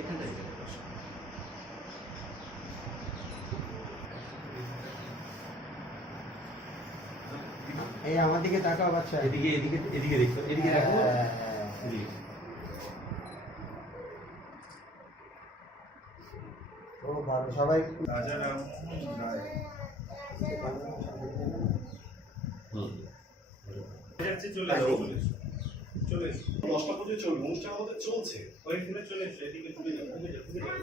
এখানটাই এই আমার দিকে তাকাও বাচ্চা। এদিকে এদিকে এদিকে দেখো, এদিকে দেখো, এদিকে। ও ভালো সবাই রাজারাম রায়। চলে এসো, চলে এসো। 10টা পর্যন্ত চলবে, অনুষ্ঠান আমাদের চলছে। ওই ফিরে চলে এসো, এদিকে ঘুরে যাও, ঘুরে যাও, ঘুরে যাও,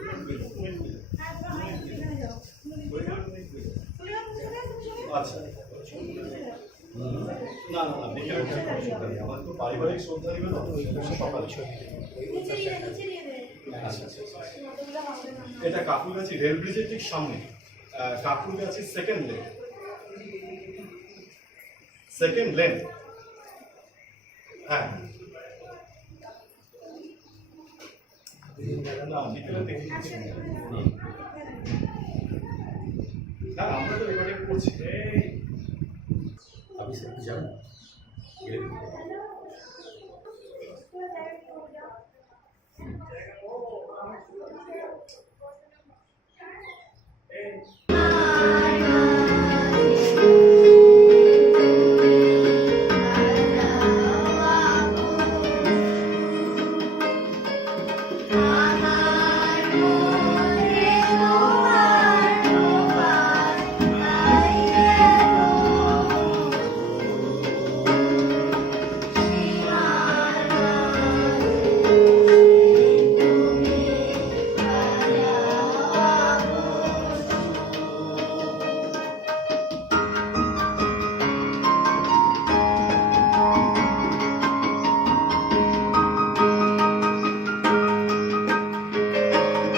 ঘুরে যাও। আচ্ছা। না না না, বিকেলে আমাদের তো পারিবারিক শ্রদ্ধা দিবে তো সকালে। আচ্ছা আচ্ছা। এটা কাকুরগাছি রেল ব্রিজের ঠিক সামনে, Kakurgachi second lane. Second lane, হ্যাঁ। না বিকেলে দেখি। না আমরা তো রেকর্ডিং করছি। আপনি স্যার যান